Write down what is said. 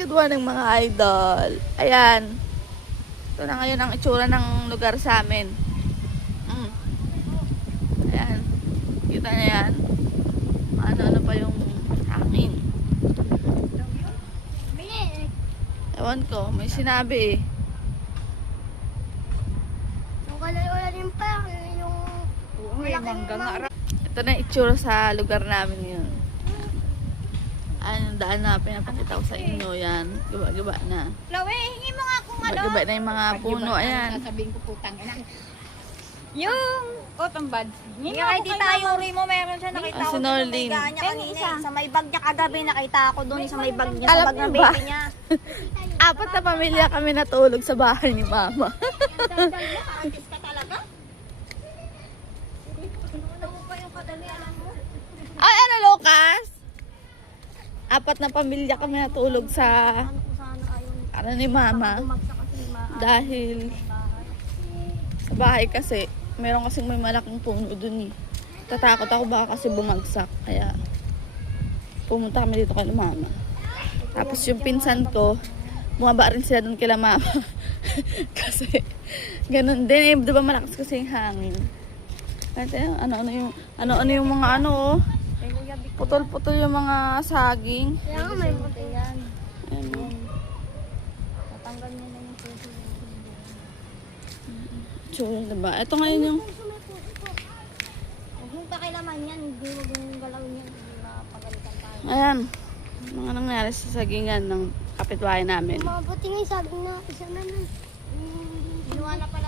good morning mga idol. Ayan. Ito na ngayon ang itsura ng lugar sa amin. Ayan. Kita na yan. Ano pa yung hangin. Ewan ko, may sinabi eh. Yung kalala din pa, yung Ito na yung itsura sa lugar namin yun. Ayan yung daan na pinapakita ko sa inyo. Yan. Gaba-gaba na. Chloe, hingi mo nga kung ano. Gaba-gaba na yung mga puno. Ayan. Sasabihin ko putang ina. Yung Cotton buds. Yung kay Tita Yuri mo, meron siya nakita Ah, ko si doon sa Norlene. higaan niya kanina. Sa may bag niya kagabi nakita ako doon sa may bag niya, Alam sa bag niyo ng ba? baby niya. 4 na pamilya kami natulog sa bahay ni Mama. Daldal mo, artist ka talaga? Ano mo pa yung kadali, alam mo? Ay, ano, Lucas? 4 na pamilya kami natulog sa Ano kung sana ayaw ano ni Mama. bumagsak kasi ni Ma. Dahil sa bahay kasi, meron kasing may malaking puno dun eh. Tatakot ako baka kasi bumagsak. Kaya pumunta kami dito kay Mama. Tapos yung pinsan ko, bumaba rin sila dun kila Mama. Kasi ganun din eh. Di ba malakas kasi yung hangin. At ano yung mga ano oh. Kay Kuya Vic. Putol-putol yung mga saging. Kaya nga may buti yan. Ayan oh. Tatanggal niya na yung puso. Tsura, diba? Ito ngayon yung Huwag mong pakilaman yan, hindi mo yung galawin yan, hindi mapagalitan tayo. ayan. Mga nangyari sa sagingan ng kapitbahay namin. Mabuti nga yung sabi na isa na nun. Ginawa na pa